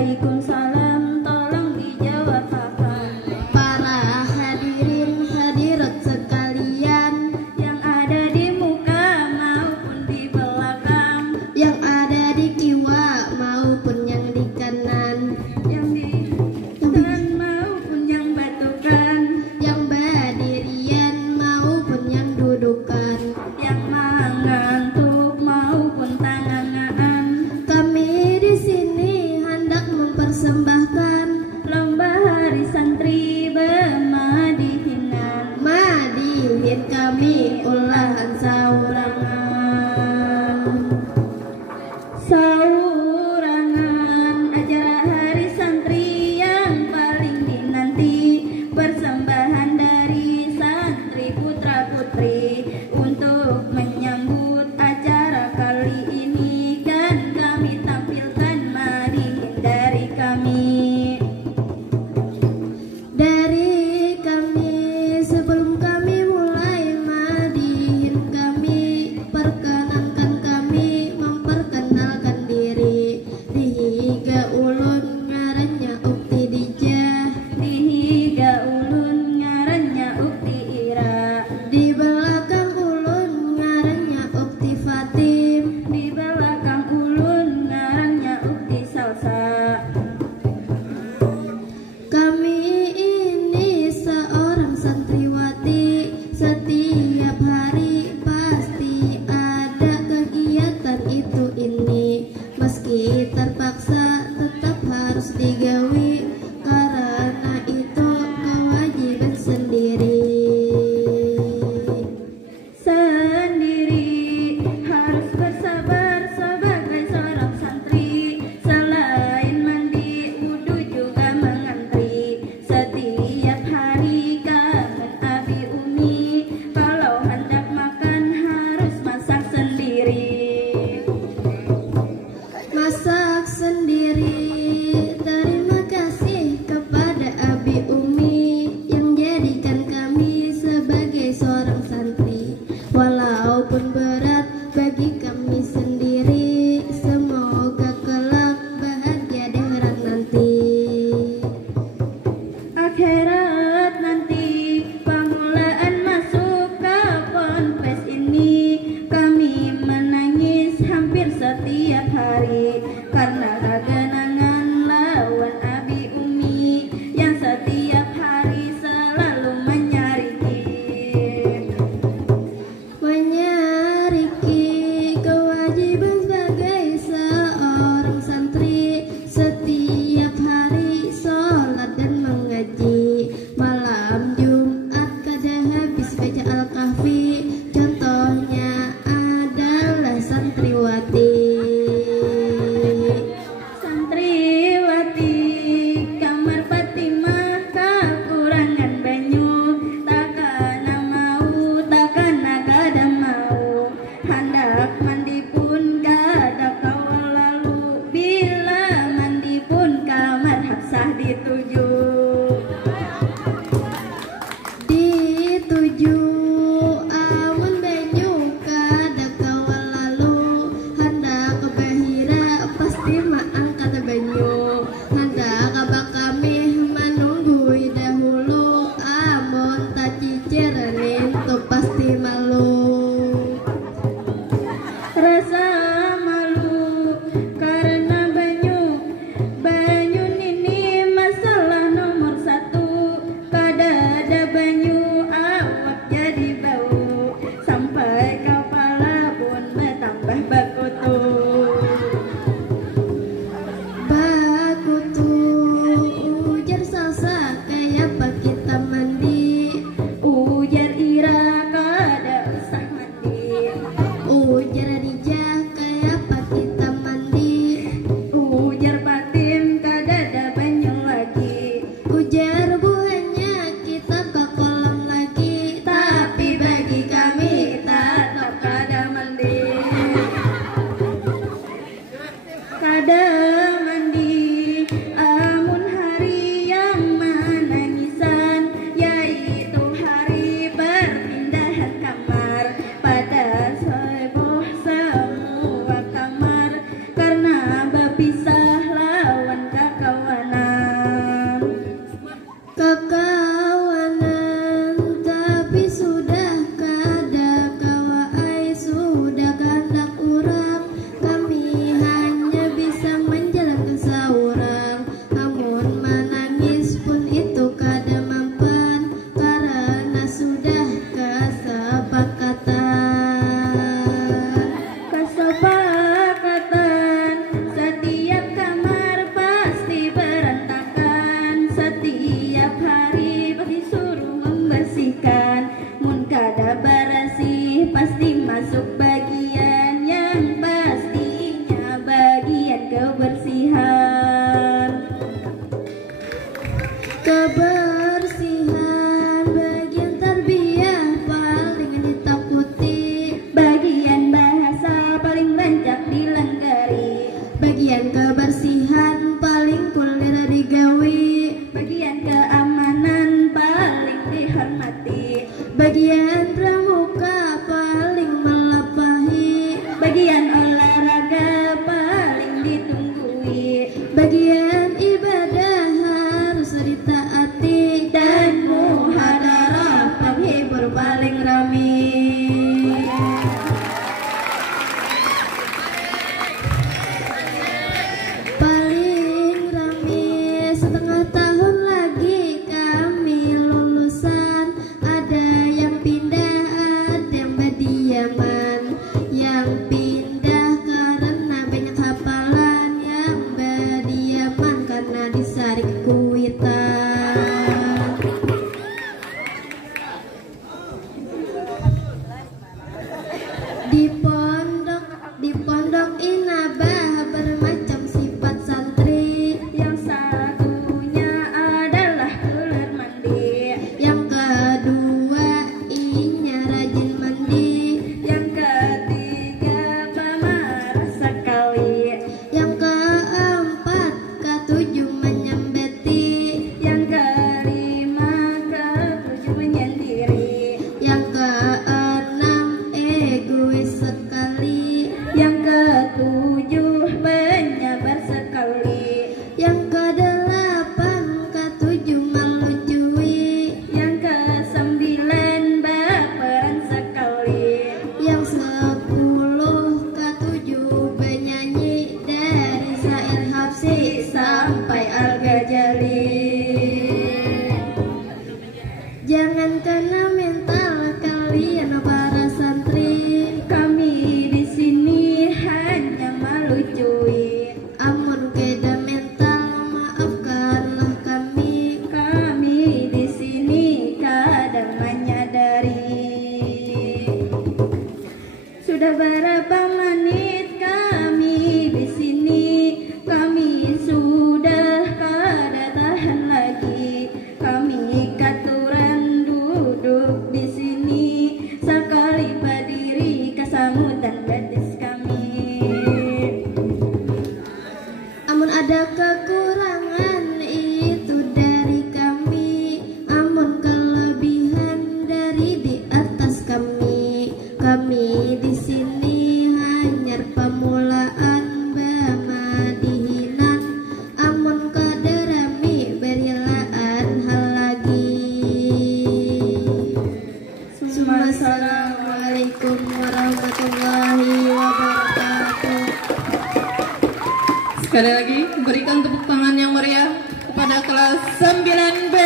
Waalaikumsalam, tolong dijawab akan. Para hadirin hadirat sekalian Yang ada di muka maupun di belakang, yang ada di kiwa maupun yang di kanan, yang di kanan maupun yang batukan, yang berdirian maupun yang dudukan, yang mengantuk maupun tangangan. kami di sini hendak mempersembahkan Lomba hari santri bermadihinan, madihin kami ulahan saurangan acara hari santri yang paling dinanti, persembahan dari santri putra putri. Untuk menyambut acara kali ini kan kami tampilkan madihin dari kami. dari kami. Sebelum kami mulai madihin kami, perkenankan kami memperkenalkan diri. Dihiga ulun ngarannya Ukti Dijah, Dihiga ulun ngarannya Ukti Ira, di belakang ulun ngarannya Ukti Fatim, di belakang ulun ngarannya Ukti Salsa. kami ini seorang santriwati. Setiap hari pasti ada kegiatan itu ini. Meski terpaksa tetap harus digawi, karena itu kewajiban sendiri. Sendiri harus bersabar sebagai seorang santri. Selain mandi wudu juga mengantri. Setiap hari kangen abi umi, kalau hendak makan harus masak sendiri. Masak sendiri. Terima kasih kepada Abi Umi yang jadikan kami sebagai seorang santri. Walaupun berat bagi kami sendiri, semoga kelak bahagia di akhirat nanti. Akhirat nanti permulaan masuk ke ponpes ini, kami menangis hampir setiap hari karena kenangan lawan disarik kuitan. Di pondok inabah bermacam sifat santri. Yang satunya adalah ular mandi. Yang kedua inya rajin mandi. Yang ketiga pemarah sekali. Yang keempat ketujuh menyembeti. Yang kelima ketujuh menyendiri. Yang keenam egois sekali. Yang ketujuh penyabar sekali. Yang kedelapan ketujuh melucui. Yang kesembilan baperan sekali. Yang 10 ketujuh penyanyi dari Syair Hafsi sampai Al-Ghazali. Jangan kena mental kalian para santri. Kami di sini hanya melucui. Amun keda mental maafkanlah kami. Kami di sini kadang menyadari. Sudah berapa menit kami di sini. Kami sudah kada tahan lagi. Kami katuran duduk di sini. Sekali berdiri kesamutan gadis kami. Amun ada kekurangan itu dari kami. Amun kelebihan dari di atas kami. Kami di sini hanya pemulaan bamadihinan. Amun kaderami berilaan hal lagi. Assalamualaikum warahmatullahi wabarakatuh. Sekali lagi berikan tepuk tangan yang meriah kepada kelas 9B.